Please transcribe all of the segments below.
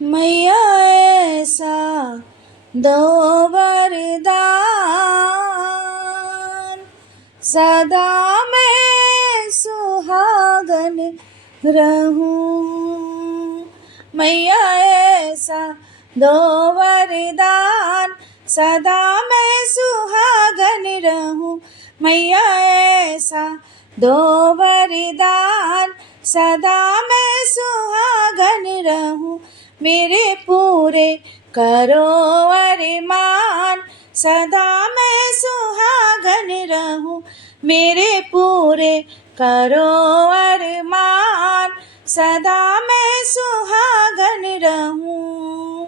मैया ऐसा दो वरदान, सदा मैं सुहागन रहूं। मैया ऐसा दो वरदान, सदा मैं सुहागन रहूं। मैया ऐसा दो वरदान, सदा मैं सुहागन रहूं। मेरे पूरे करो अरमान, सदा मैं सुहागन रहूं। मेरे पूरे करो अरमान, सदा मैं सुहागन रहूं।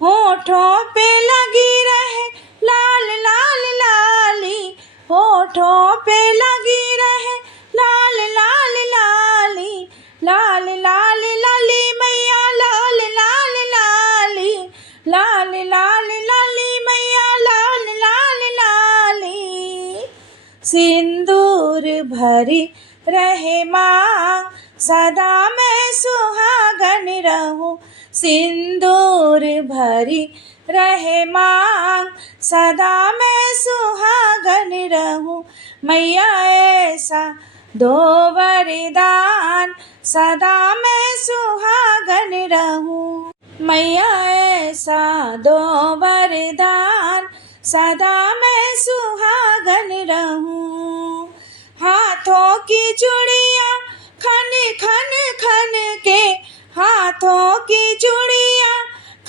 होठों पे लगी रहे लाल लाल लाली, होठों पे लगी रहे लाल लाल लाली, लाल लाल लाली मैया लाल लाल लाली, लाल लाल लाली मैया लाल लाल लाली। सिंदूर भरी रहे मांग, सदा मैं सुहागन रहूं। सिंदूर भरी रहे मांग, सदा मैं सुहागन रहूं। मैया ऐसा दो वरदान, सदा मैं सुहागन रहूं। मैया ऐसा दो वरदान, सदा मैं सुहागन रहूं। हाथों की चूड़ियां खन खन खन के, हाथों की चूड़ियां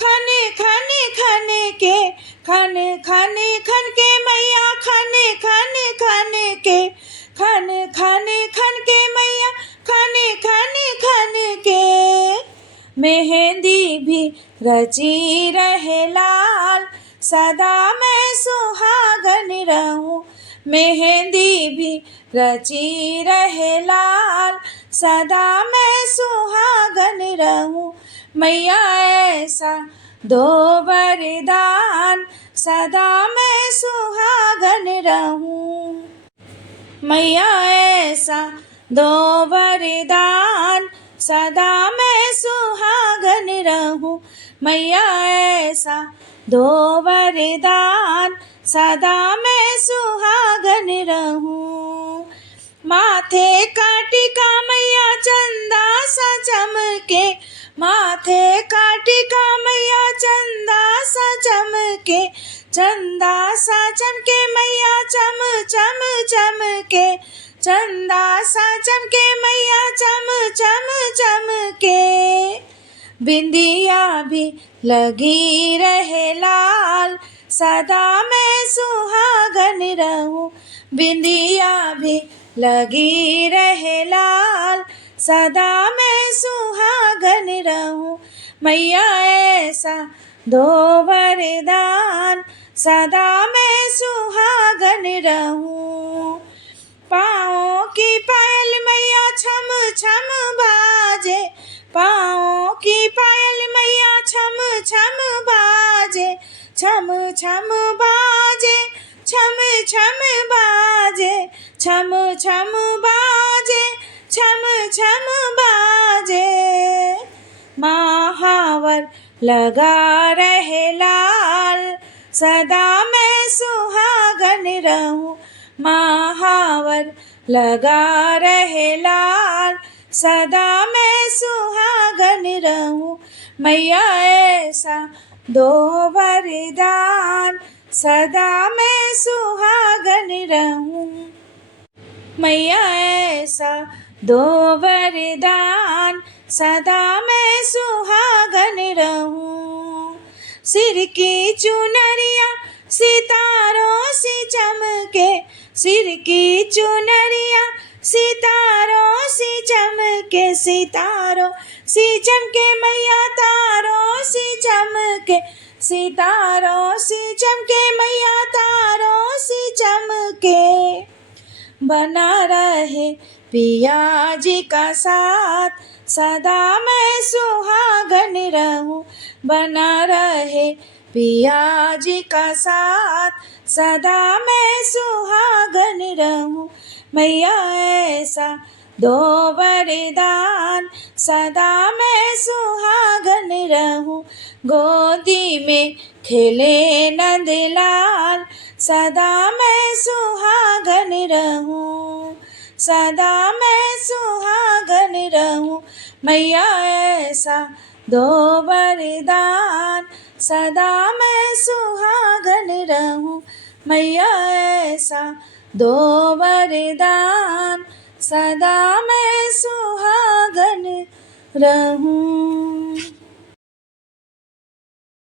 खन खन खन के, खन खन खन के मैया खन खन खन के, खन खन खन के मैया खन खन खन के। मेहंदी भी रची रहे लाल, सदा मैं सुहागन रहूं। मेहंदी भी रची रहे लाल, सदा मैं सुहागन रहूं। मैया ऐसा दो वरदान, सदा मैं सुहागन रहूं। मैया ऐसा दो वरदान, सदा मैं सुहागन रहूं। मैया ऐसा दो वरदान, सदा मैं सुहागन रहूं। माथे का टीका मैया चंदा सा चमके, माथे का टीका मैया चंदा सा चमके, चंदा सा चमके मैया चम चम चमके, चंदा सा चमके मैया चम चम चमके। बिंदिया भी लगी रहे लाल, सदा मैं सुहागन रहूं। बिंदिया भी लगी रहे लाल, सदा मैं सुहागन रहूं। मैया ऐसा दो वरदान, सदा मैं सुहागन रहूं। पाँवों की पायल मैया छम छम बाजे, पाँवों की पायल मैया छम छम बाजे, छम छम बाजे, छम छम बाजे, छम छम बाजे, छम छम बाजे। महावर लगा रहे लाल, सदा मैं सुहागन रहूं। महावर लगा रहे लाल, सदा मैं सुहागन रहूं। मैया ऐसा दो वरदान, सदा मैं सुहागन रहूं। मैया ऐसा दो वरदान, सदा मैं सुहागन रहूं। सिर की चुनरिया सितारों सी चमके, सिर की चुनरिया सितारों सी चमके, सितारों सी चमके मैया तारों सी चमके, सितारों सी चमके मैया तारों सी चमके। बना रहे पिया जी का साथ, सदा मैं सुहागन रहूं। बना रहे पिया जी का साथ, सदा मैं सुहागन रहूं। मैया ऐसा दो वरदान, सदा मैं सुहागन रहूं। गोदी में खेले नंदलाल, सदा मैं सुहागन रहूं, सदा मैं सुहागन रहूं। मैया ऐसा दो वरदान, सदा मैं सुहागन रहूं। मैया ऐसा दो वरदान, सदा मैं सुहागन रहूं।